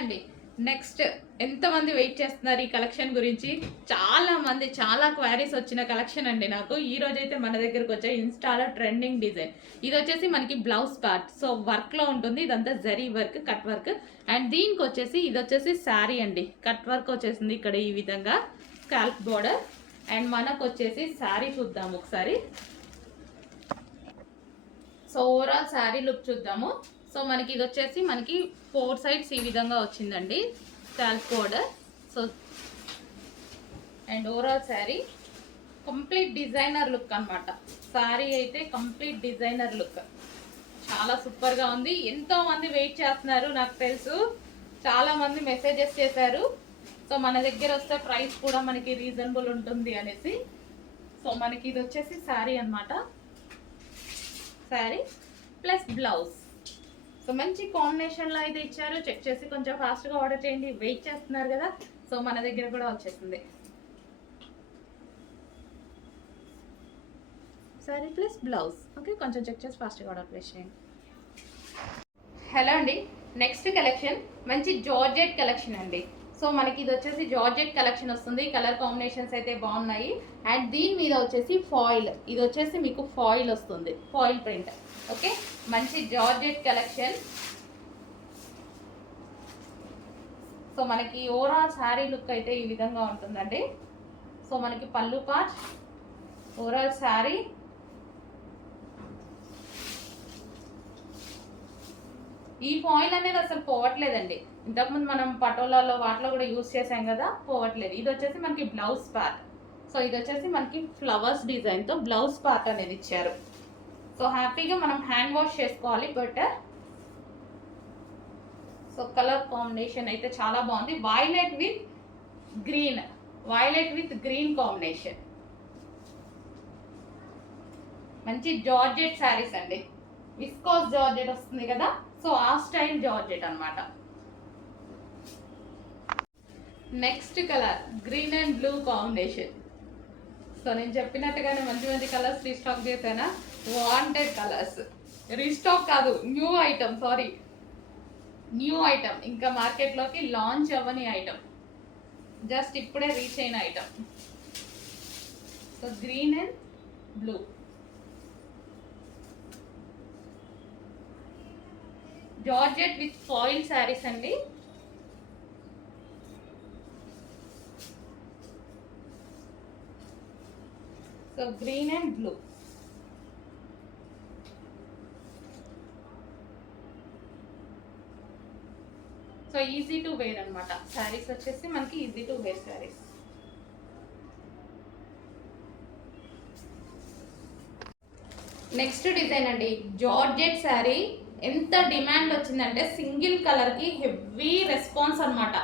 అండి. నెక్స్ట్ ఎంతమంది వెయిట్ చేస్తున్నారు ఈ కలెక్షన్ గురించి? చాలా మంది చాలా క్వైరీస్ వచ్చిన కలెక్షన్ అండి నాకు. ఈ రోజైతే మన దగ్గరకు వచ్చే ఇన్స్టాలో ట్రెండింగ్ డిజైన్. ఇది వచ్చేసి మనకి బ్లౌజ్ పార్ట్. సో వర్క్లో ఉంటుంది. ఇదంతా zari work, cut work. And దీనికి వచ్చేసి ఇది వచ్చేసి శారీ అండి. కట్ వర్క్ వచ్చేసింది ఇక్కడ ఈ విధంగా స్కాల్ప్ బోర్డర్. అండ్ మనకు వచ్చేసి శారీ చూద్దాము ఒకసారి. సో ఓవరాల్ శారీ లుక్ చూద్దాము. సో మనకి ఇది వచ్చేసి మనకి 4 సైడ్స్ ఈ విధంగా వచ్చిందండి scalp border. So and overall sari complete designer look అనమాట. శారీ అయితే కంప్లీట్ డిజైనర్ లుక్, చాలా సూపర్గా ఉంది. ఎంతో మంది వెయిట్ చేస్తున్నారు, నాకు తెలుసు చాలా మంది మెసేజెస్ చేశారు. సో మన దగ్గర వస్తే ప్రైస్ కూడా మనకి రీజనబుల్ ఉంటుంది అనేసి. సో మనకి ఇది వచ్చేసి శారీ అనమాట. Sari plus blouse. సో మంచి కాంబినేషన్లో అయితే ఇచ్చారు. చెక్ చేసి కొంచెం ఫాస్ట్గా ఆర్డర్ చేయండి, వెయిట్ చేస్తున్నారు కదా. సో మన దగ్గర కూడా వచ్చేసింది శారీ ప్లస్ బ్లౌజ్. ఓకే, కొంచెం చెక్ చేసి ఫాస్ట్గా ఆర్డర్ ప్లేస్ చేయండి. హలో అండి, నెక్స్ట్ కలెక్షన్ మంచి జార్జెట్ కలెక్షన్ అండి. సో మనకి ఇది వచ్చేసి జార్జెట్ కలెక్షన్ వస్తుంది. కలర్ కాంబినేషన్స్ అయితే బాగున్నాయి. అండ్ దీని మీద వచ్చేసి ఫాయిల్, ఇది వచ్చేసి మీకు ఫాయిల్ వస్తుంది, ఫాయిల్ ప్రింట్. ఓకే, మంచి జార్జెట్ కలెక్షన్. సో మనకి ఓవరాల్ శారీ లుక్ అయితే ఈ విధంగా ఉంటుందండి. సో మనకి పళ్ళు పార్ట్, ఓవరాల్ శారీ. ఈ ఫాయిల్ అనేది అసలు పోవట్లేదండి. ఇంతకుముందు మనం పటోలాలో వాటిలో కూడా యూజ్ చేసాం కదా, పోవట్లేదు. ఇది వచ్చేసి మనకి బ్లౌజ్ పార్ట్. సో ఇది వచ్చేసి మనకి ఫ్లవర్స్ డిజైన్తో బ్లౌజ్ పార్ట్ అనేది ఇచ్చారు. సో హ్యాపీగా మనం హ్యాండ్ వాష్ చేసుకోవాలి బెటర్. సో కలర్ కాంబినేషన్ అయితే చాలా బాగుంది. Violet with green, violet with green combination. మంచి జార్జెట్ శారీస్ అండి. విస్కోస్ జార్జెట్ వస్తుంది కదా, సో ఆ స్టైల్ జార్జెట్ అనమాట. Next colour green and blue combination. So నేను చెప్పినట్టుగానే మంచి మంచి కలర్స్ రీస్టాక్ చేశానా. వాంటెడ్ కలర్స్, రీస్టాక్ కాదు, new item, sorry new item. ఇంకా మార్కెట్లోకి లాంచ్ అవ్వని ఐటమ్, జస్ట్ ఇప్పుడే రీచ్ అయిన item. So green and blue. Georgette with foil saris అండి. So green and blue. So easy to wear అనమాట. శారీస్ వచ్చేసి మనకి easy to wear saris. Next design అండి, జార్జెట్ శారీ. ఎంత డిమాండ్ వచ్చిందంటే సింగిల్ కలర్కి హెవీ రెస్పాన్స్ అనమాట.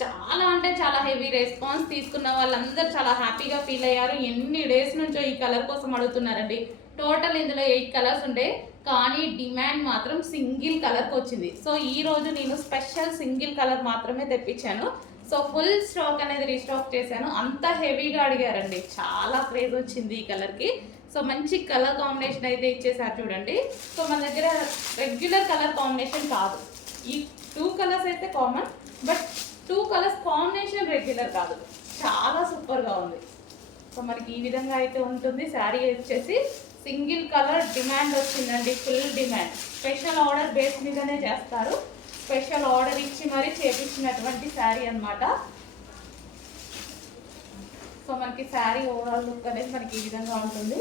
చాలా అంటే చాలా హెవీ రెస్పాన్స్. తీసుకున్న వాళ్ళందరూ చాలా హ్యాపీగా ఫీల్ అయ్యారు. ఎన్ని డేస్ నుంచో ఈ కలర్ కోసం అడుగుతున్నారండి. టోటల్ ఇందులో 8 కలర్స్ ఉండే, కానీ డిమాండ్ మాత్రం సింగిల్ కలర్కి వచ్చింది. సో ఈ రోజు నేను స్పెషల్ సింగిల్ కలర్ మాత్రమే తెప్పించాను. సో ఫుల్ స్టాక్ అనేది రీస్టాక్ చేశాను. అంత హెవీగా అడిగారండి, చాలా క్రేజ్ వచ్చింది ఈ కలర్కి. సో మంచి కలర్ కాంబినేషన్ అయితే ఇచ్చేసారు చూడండి. సో మన దగ్గర రెగ్యులర్ కలర్ కాంబినేషన్ కాదు. ఈ 2 కలర్స్ అయితే common, but 2 colours combination regular కాదు. చాలా సూపర్గా ఉంది. సో మనకి ఈ విధంగా అయితే ఉంటుంది. శారీ వచ్చేసి సింగిల్ కలర్ డిమాండ్ వచ్చిందండి, full demand. Special order base మీదనే చేస్తారు. స్పెషల్ ఆర్డర్ ఇచ్చి మరీ చేపించినటువంటి శారీ అనమాట. సో మనకి శారీ ఓవరాల్ లుక్ అనేది మనకి ఈ విధంగా ఉంటుంది.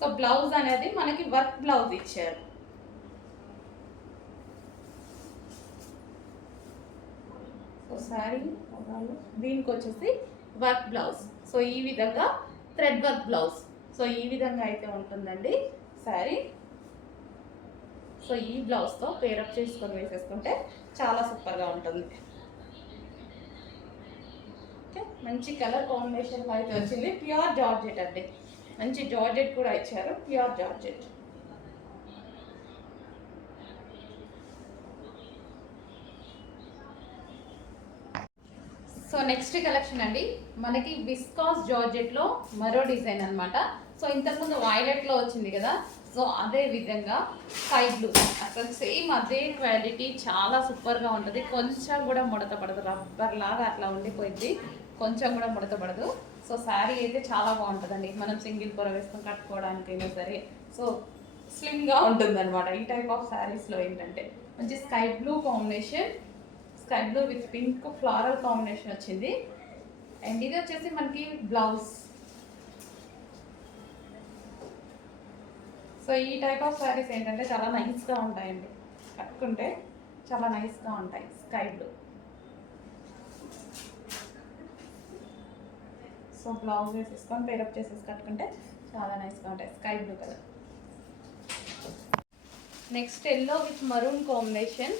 సో బ్లౌజ్ అనేది మనకి వర్క్ బ్లౌజ్ ఇచ్చారు. సో శారీ ఓవరాల్ దీనికి వచ్చేసి వర్క్ బ్లౌజ్. సో ఈ విధంగా థ్రెడ్ వర్క్ బ్లౌజ్. సో ఈ విధంగా అయితే ఉంటుందండి శారీ. సో ఈ బ్లౌజ్తో పేరప్ చేసుకొని వేసేసుకుంటే చాలా సూపర్గా ఉంటుంది. మంచి కలర్ కాంబినేషన్లో అయితే వచ్చింది. ప్యూర్ జార్జెట్ అండి, మంచి జార్జెట్ కూడా ఇచ్చారు, pure georgette. So next collection అండి, మనకి విస్కాస్ జార్జెట్లో మరో డిజైన్ అనమాట. సో ఇంతకుముందు వైలెట్లో వచ్చింది కదా, సో అదే విధంగా స్కై బ్లూ అసలు సేమ్ అదే క్వాలిటీ, చాలా సూపర్గా ఉంటుంది. కొంచెం కూడా ముడత పడదు, రబ్బర్ లాగా అట్లా ఉండిపోయింది, కొంచెం కూడా ముడత పడదు. సో శారీ అయితే చాలా బాగుంటుందండి, మనం సింగిల్ పొర వేసుకొని కట్టుకోవడానికైనా సరే. సో స్లిమ్గా ఉంటుంది అనమాట. ఈ టైప్ ఆఫ్ శారీస్లో ఏంటంటే మంచి sky blue combination, sky blue with pink floral combination వచ్చింది. అండ్ ఇది వచ్చేసి మనకి బ్లౌజ్. సో ఈ టైప్ ఆఫ్ శారీస్ ఏంటంటే చాలా నైస్గా ఉంటాయండి, కట్టుకుంటే చాలా నైస్గా ఉంటాయి. Sky blue. సో బ్లౌజ్ వేసేసుకొని పేరప్ చేసేసి కట్టుకుంటే చాలా నైస్గా ఉంటాయి. Sky blue colour. Next yellow with maroon combination.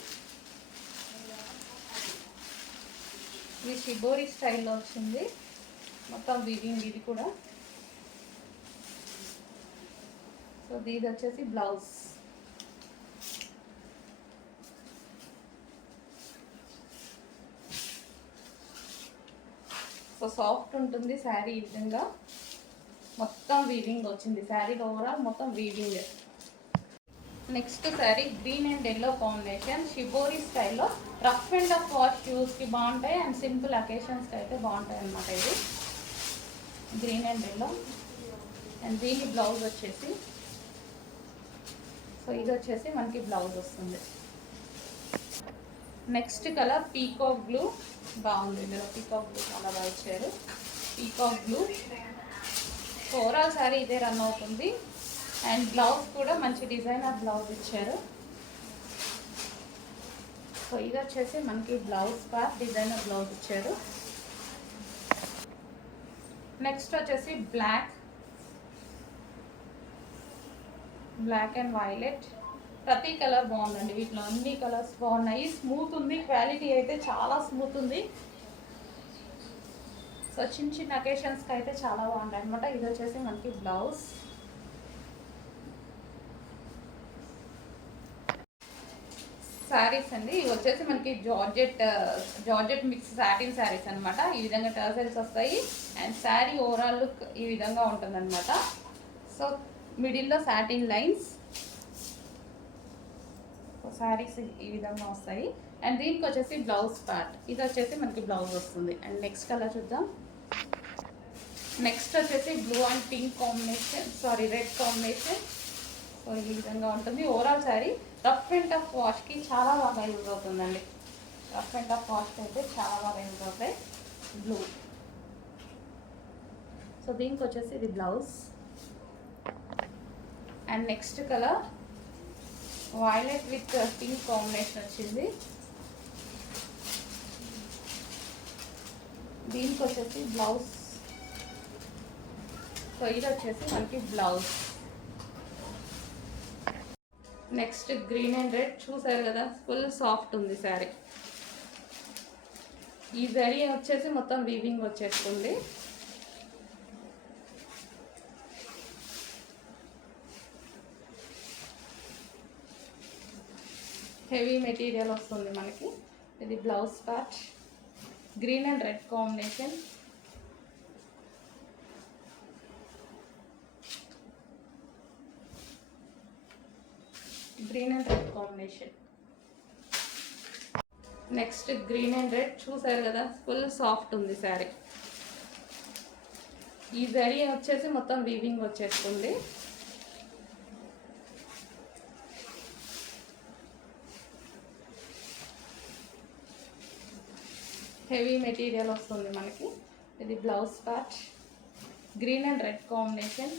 ఇది షిబోరి స్టైల్లో వచ్చింది, మొత్తం వీవింగ్ ఇది కూడా. సో ఇది వచ్చేసి బ్లౌజ్. సో సాఫ్ట్ ఉంటుంది శారీ, ఈ విధంగా మొత్తం వీవింగ్ వచ్చింది. శారీలో ఓవరాల్ మొత్తం weaving. Next sari green and yellow combination, shibori స్టైల్లో. రఫ్ అండ్ టఫ్ వాష్ యూస్కి బాగుంటాయి అండ్ సింపుల్ అకేషన్స్కి అయితే బాగుంటాయి అన్నమాట. ఇది గ్రీన్ అండ్ ఎల్లో. అండ్ దీని బ్లౌజ్ వచ్చేసి, సో ఇది వచ్చేసి మనకి బ్లౌజ్ వస్తుంది. Next colour peacock blue. బాగుంది, ఇందులో పీకాక్ బ్లూ చాలా బాగా ఇచ్చారు. Peacock blue. So overall sari ఇదే రన్ అవుతుంది. అండ్ బ్లౌజ్ కూడా మంచి డిజైనర్ బ్లౌజ్ ఇచ్చారు. సో ఇది వచ్చేసి మనకి బ్లౌజ్ పార్ట్, డిజైనర్ బ్లౌజ్ ఇచ్చారు. నెక్స్ట్ వచ్చేసి బ్లాక్ అండ్ వైలెట్. ప్రతి కలర్ బాగుందండి, వీటిలో అన్ని కలర్స్ బాగున్నాయి. స్మూత్ ఉంది, క్వాలిటీ అయితే చాలా స్మూత్ ఉంది. సో చిన్న చిన్న అకేషన్స్కి అయితే చాలా బాగుంటాయి అనమాట. ఇది వచ్చేసి మనకి బ్లౌజ్. శారీస్ అండి, ఇవి వచ్చేసి మనకి జార్జెట్ మిక్స్ సాటిన్ శారీస్ అనమాట. ఈ విధంగా టర్సల్స్ వస్తాయి అండ్ శారీ ఓవరాల్ లుక్ ఈ విధంగా ఉంటుందన్నమాట. సో మిడిల్లో సాటిన్ లైన్స్. శారీస్ ఈ విధంగా వస్తాయి. అండ్ దీనికి వచ్చేసి బ్లౌజ్ పార్ట్, ఇది వచ్చేసి మనకి బ్లౌజ్ వస్తుంది. అండ్ నెక్స్ట్ కలర్ చూద్దాం. నెక్స్ట్ వచ్చేసి blue and pink combination, red combination. So ఈ విధంగా ఉంటుంది overall sari. Rough and tough వాష్కి చాలా బాగా యూజ్ అవుతుందండి. రఫ్ అండ్ టఫ్ వాష్కి అయితే చాలా బాగా యూజ్ అవుతాయి. బ్లూ. సో దీనికి వచ్చేసి ఇది blouse. And next colour violet with pink combination వచ్చింది. దీనికి వచ్చేసి బ్లౌజ్. సో ఇది వచ్చేసి మనకి blouse. Next green and red. చూసారు కదా, ఫుల్ సాఫ్ట్ ఉంది శారీ. ఈ జరీ వచ్చేసి మొత్తం వీవింగ్ వచ్చేస్తుంది. హెవీ మెటీరియల్ వస్తుంది మనకి. ఇది blouse part, green and red combination. Green and red combination. Next green and red. చూసారు కదా, ఫుల్ సాఫ్ట్ ఉంది శారీ. ఈ జరీ వచ్చేసి మొత్తం వీవింగ్ వచ్చేస్తుంది. హెవీ మెటీరియల్ వస్తుంది మనకి. ఇది blouse part, green and red combination.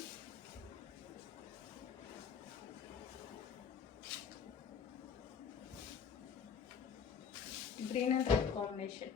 Green and red combination.